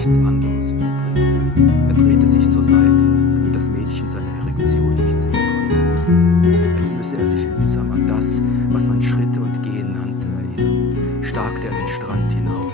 nichts anderes übrig. Er drehte sich zur Seite, damit das Mädchen seine Erektion nicht sehen konnte. Als müsse er sich mühsam an das, was man Schritte und Gehen nannte, erinnern, starkte er den Strand hinauf.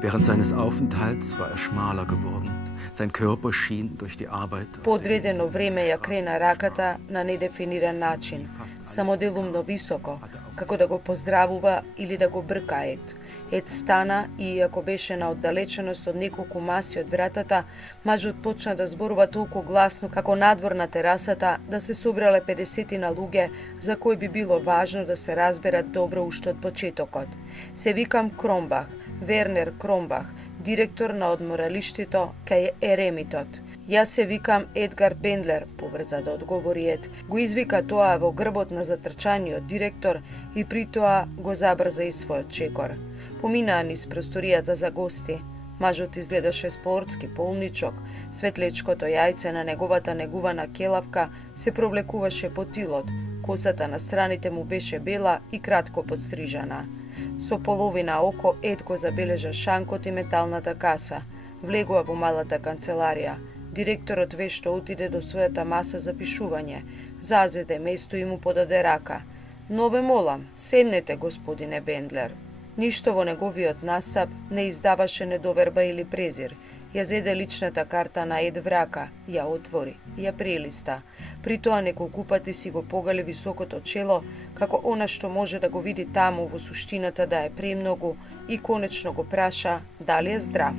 Während seines Aufenthalts war er schmaler geworden. Sein Körper schien durch die Arbeit. По одредено време ја крена раката на недефиниран начин, самоделумно високо, како да го поздравува или да го брка Ед. Ед стана и, иако беше на оддалеченост од неколку маси од братата, мажот почна да зборува толку гласно како надвор на терасата да се собрале 50 луѓе за кои би било важно да се разберат добро уште од почетокот. Се викам Кромбах, Вернер Кромбах, директор на одморалиштето кај Еремитот. Јас се викам Едгар Бендлер, побрза да одговори Ед. Го извика тоа во грбот на затрчаниот директор и при тоа го забрза и својот чекор. Поминаа низ просторијата за гости. Мажот изгледаше спортски, полничок, светлечкото јајце на неговата негувана келавка се провлекуваше по тилот, косата на страните му беше бела и кратко подстрижана. Со половина око Ед го забележа шанкот и металната каса. Влегува во малата канцеларија. Директорот вешто отиде до својата маса за пишување. Зазеде место и му подаде рака. Но ве молам, седнете, господине Бендлер. Ништо во неговиот настап не издаваше недоверба или презир. Ја зеде личната карта на Ед врака, ја отвори, ја прелиста. При тоа неколку пати си го погали високото чело, како она што може да го види таму во суштината да е премногу и конечно го праша дали е здрав.